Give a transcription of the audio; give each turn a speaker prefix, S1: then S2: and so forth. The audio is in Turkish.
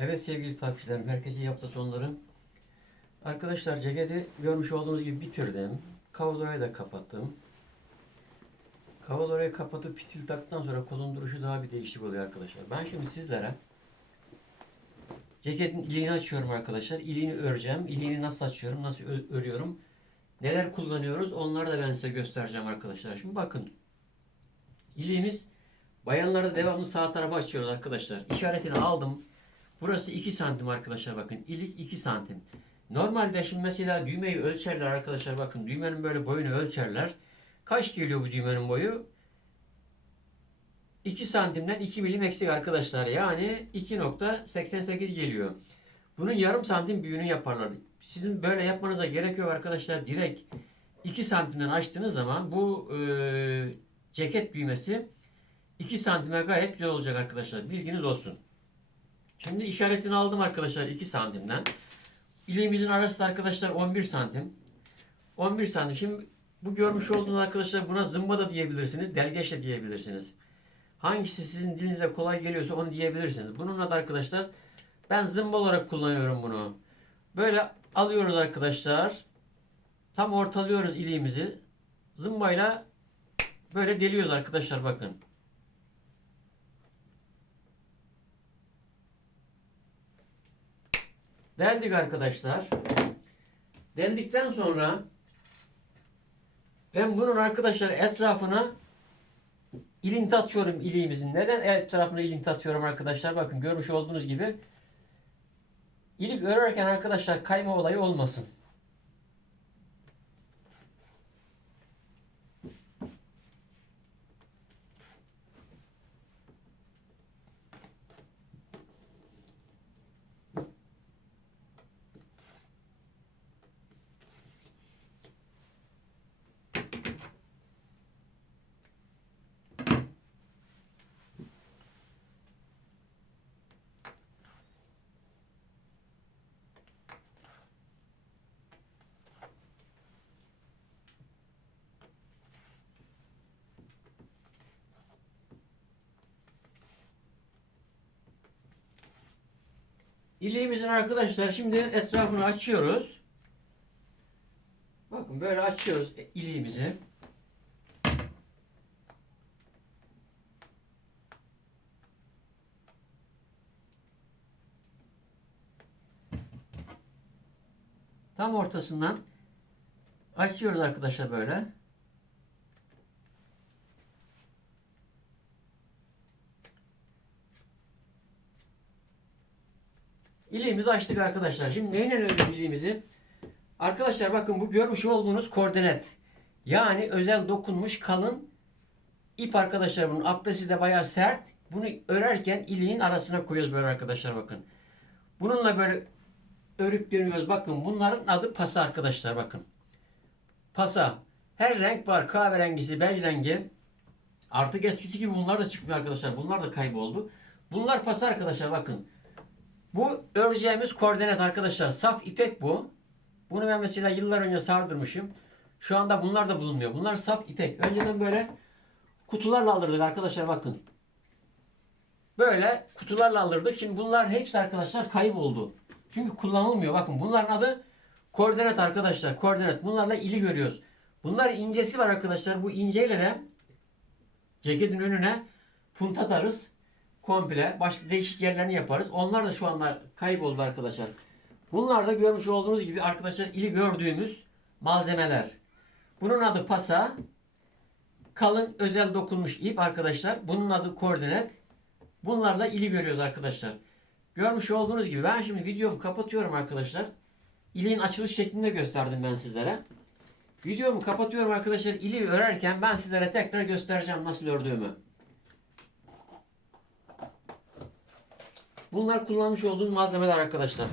S1: Evet sevgili takipçilerim, herkese hafta sonları. Arkadaşlar ceketi görmüş olduğunuz gibi bitirdim. Kavalorayı da kapattım. Kavalorayı kapatıp fitil taktıktan sonra kolun duruşu daha bir değişik oluyor arkadaşlar. Ben şimdi sizlere ceketin iliğini açıyorum arkadaşlar. İliğini öreceğim. İliğini nasıl açıyorum, nasıl örüyorum, neler kullanıyoruz onları da ben size göstereceğim arkadaşlar. Şimdi bakın. İliğimiz bayanlarda devamlı sağ tarafa açıyoruz arkadaşlar. İşaretini aldım. Burası 2 santim arkadaşlar bakın. İlik 2 santim. Normalde şimdi mesela düğmeyi ölçerler arkadaşlar bakın. Düğmenin böyle boyunu ölçerler. Kaç geliyor bu düğmenin boyu? 2 santimden 2 milim eksik arkadaşlar. Yani 2.88 geliyor. Bunun yarım santim büyüğünü yaparlar. Sizin böyle yapmanıza gerek yok arkadaşlar. Direkt 2 santimden açtığınız zaman bu e, ceket düğmesi 2 santime gayet güzel olacak arkadaşlar. Bilginiz olsun. Şimdi işaretini aldım arkadaşlar 2 santimden. İliğimizin arası da arkadaşlar 11 santim. 11 santim. Şimdi bu görmüş olduğunuz arkadaşlar buna zımba da diyebilirsiniz. Delgeç de diyebilirsiniz. Hangisi sizin dilinize kolay geliyorsa onu diyebilirsiniz. Bununla da arkadaşlar ben zımba olarak kullanıyorum bunu. Böyle alıyoruz arkadaşlar. Tam ortalıyoruz iliğimizi. Zımbayla böyle deliyoruz arkadaşlar bakın. Deldik arkadaşlar. Deldikten sonra ben bunun arkadaşlar etrafına ilinti atıyorum iliğimizin. Neden etrafına ilinti atıyorum arkadaşlar? Bakın görmüş olduğunuz gibi ilik örerken arkadaşlar kayma olayı olmasın. İliğimizin arkadaşlar şimdi etrafını açıyoruz. Bakın böyle açıyoruz iliğimizi. Tam ortasından açıyoruz arkadaşlar böyle. İliğimizi açtık arkadaşlar. Şimdi neyle ördük iliğimizi? Arkadaşlar bakın bu görmüş olduğunuz koordinat. Yani özel dokunmuş kalın ip arkadaşlar bunun. Aplesi de bayağı sert. Bunu örerken iliğin arasına koyuyoruz böyle arkadaşlar bakın. Bununla böyle örüp dönüyoruz. Bakın bunların adı pasa arkadaşlar bakın. Pasa. Her renk var. Kahverengisi, bej rengi. Artık eskisi gibi bunlar da çıkmıyor arkadaşlar. Bunlar da kayboldu. Bunlar pasa arkadaşlar bakın. Bu öreceğimiz koordinat arkadaşlar. Saf ipek bu. Bunu ben mesela yıllar önce sardırmışım. Şu anda bunlar da bulunmuyor. Bunlar saf ipek. Önceden böyle kutularla alırdık arkadaşlar bakın. Böyle kutularla alırdık. Şimdi bunlar hepsi arkadaşlar kayboldu. Çünkü kullanılmıyor. Bakın bunların adı koordinat arkadaşlar. Koordinat. Bunlarla ili görüyoruz. Bunlar incesi var arkadaşlar. Bu inceyle de ceketin önüne punta atarız. Komple. Başka değişik yerlerini yaparız. Onlar da şu anda kayboldu arkadaşlar. Bunlar da görmüş olduğunuz gibi arkadaşlar ili gördüğümüz malzemeler. Bunun adı pasa. Kalın özel dokunmuş ip arkadaşlar. Bunun adı koordinat. Bunlar da ili görüyoruz arkadaşlar. Görmüş olduğunuz gibi ben şimdi videomu kapatıyorum arkadaşlar. İliğin açılış şeklini de gösterdim ben sizlere. Videomu kapatıyorum arkadaşlar. İliği örerken ben sizlere tekrar göstereceğim nasıl ördüğümü. Bunlar kullanmış olduğum malzemeler arkadaşlar.